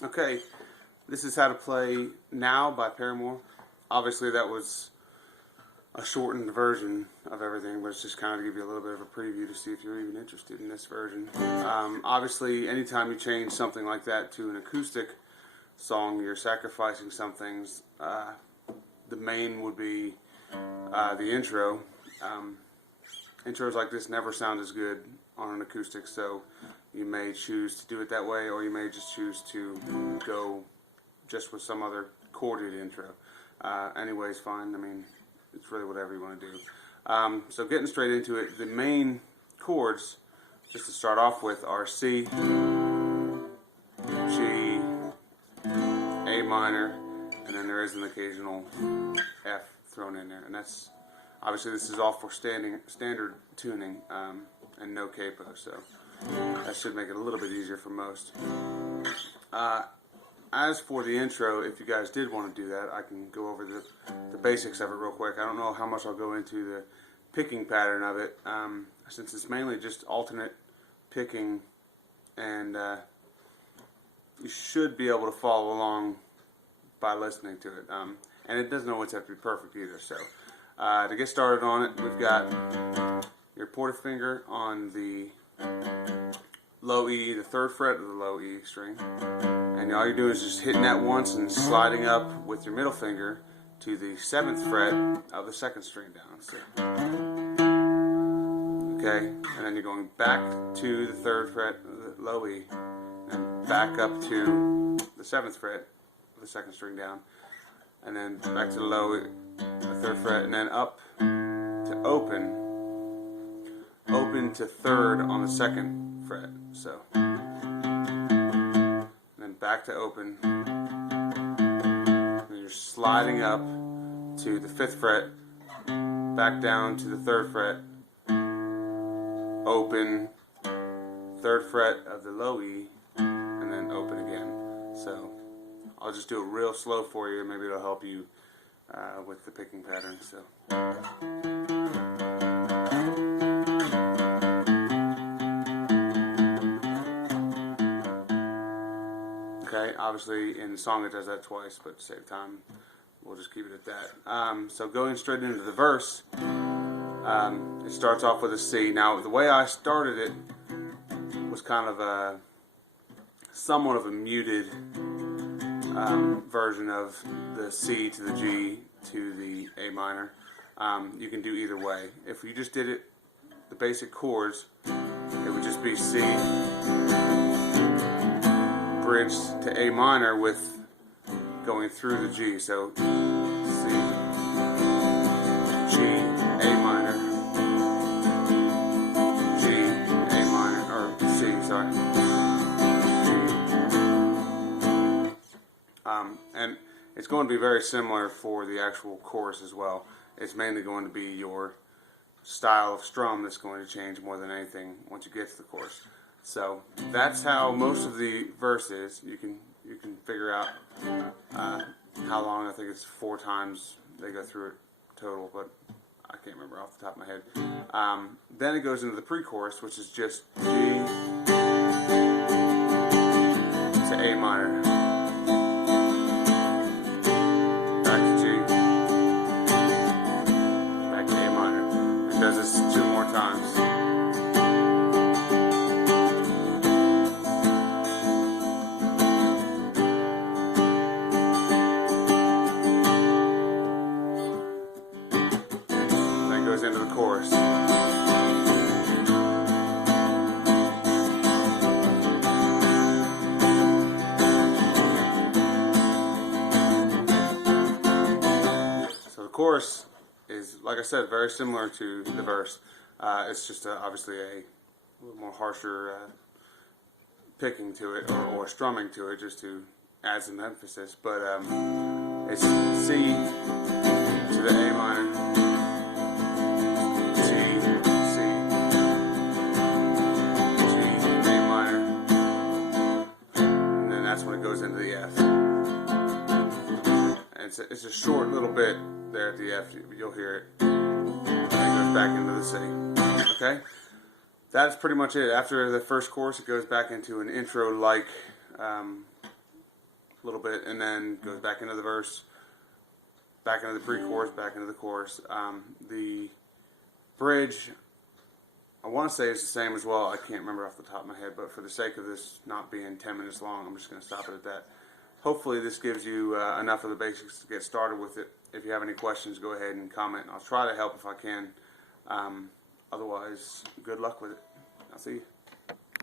Okay, this is how to play Now by Paramore. Obviously that was a shortened version of everything, but it's just kind of to give you a little bit of a preview to see if you're even interested in this version. Obviously, anytime you change something like that to an acoustic song, you're sacrificing some things. The main would be the intro. Intros like this never sound as good on an acoustic, so you may choose to do it that way, or you may just choose to go just with some other chorded intro. Anyways, fine. I mean, it's really whatever you want to do. So getting straight into it, the main chords, just to start off with, are C, G, A minor, and then there is an occasional F thrown in there. And that's, obviously this is all for standard tuning, and no capo, so that should make it a little bit easier for most. As for the intro, if you guys did want to do that, I can go over the basics of it real quick. I don't know how much I'll go into the picking pattern of it, since it's mainly just alternate picking, and you should be able to follow along by listening to it. And it doesn't always have to be perfect either. So to get started on it, we've got your pointer finger on the low E, the 3rd fret of the low E string, and all you're doing is just hitting that once and sliding up with your middle finger to the 7th fret of the 2nd string down. So, okay, and then you're going back to the 3rd fret of the low E, and back up to the 7th fret of the 2nd string down, and then back to the low E, the 3rd fret, and then up to open to 3rd on the 2nd fret. So, and then back to open, and you're sliding up to the 5th fret, back down to the 3rd fret, open, 3rd fret of the low E, and then open again. So I'll just do it real slow for you. Maybe it'll help you with the picking pattern. So. Okay, obviously in the song it does that twice, but to save time, we'll just keep it at that. So going straight into the verse, it starts off with a C. Now, the way I started it was kind of a somewhat of a muted version of the C to the G to the A minor. You can do either way. If you just did it, the basic chords, it would just be C, bridge to A minor with going through the G. So C, G, A minor, G, A minor, or C, sorry. And it's going to be very similar for the actual chorus as well. It's mainly going to be your style of strum that's going to change more than anything once you get to the chorus. So that's how most of the verse is. You can figure out how long. I think it's 4 times they go through it total, but I can't remember off the top of my head. Then it goes into the pre-chorus, which is just G to A minor, back to G, back to A minor. It does this 2 more times. Goes into the chorus. chorus is, like I said, very similar to the verse. It's just obviously a little more harsher picking to it, or strumming to it, just to add some emphasis. But it's C to the A minor, G, C, G, A minor, and then that's when it goes into the F. And it's a short little bit there at the F. You'll hear it. And it goes back into the C. Okay? That's pretty much it. After the first chorus, it goes back into an intro-like little bit, and then goes back into the verse, back into the pre-chorus, back into the chorus. The bridge, I want to say, is the same as well. I can't remember off the top of my head, but for the sake of this not being 10 minutes long, I'm just going to stop it at that. Hopefully this gives you enough of the basics to get started with it. If you have any questions, go ahead and comment. I'll try to help if I can. Otherwise, good luck with it. I'll see you.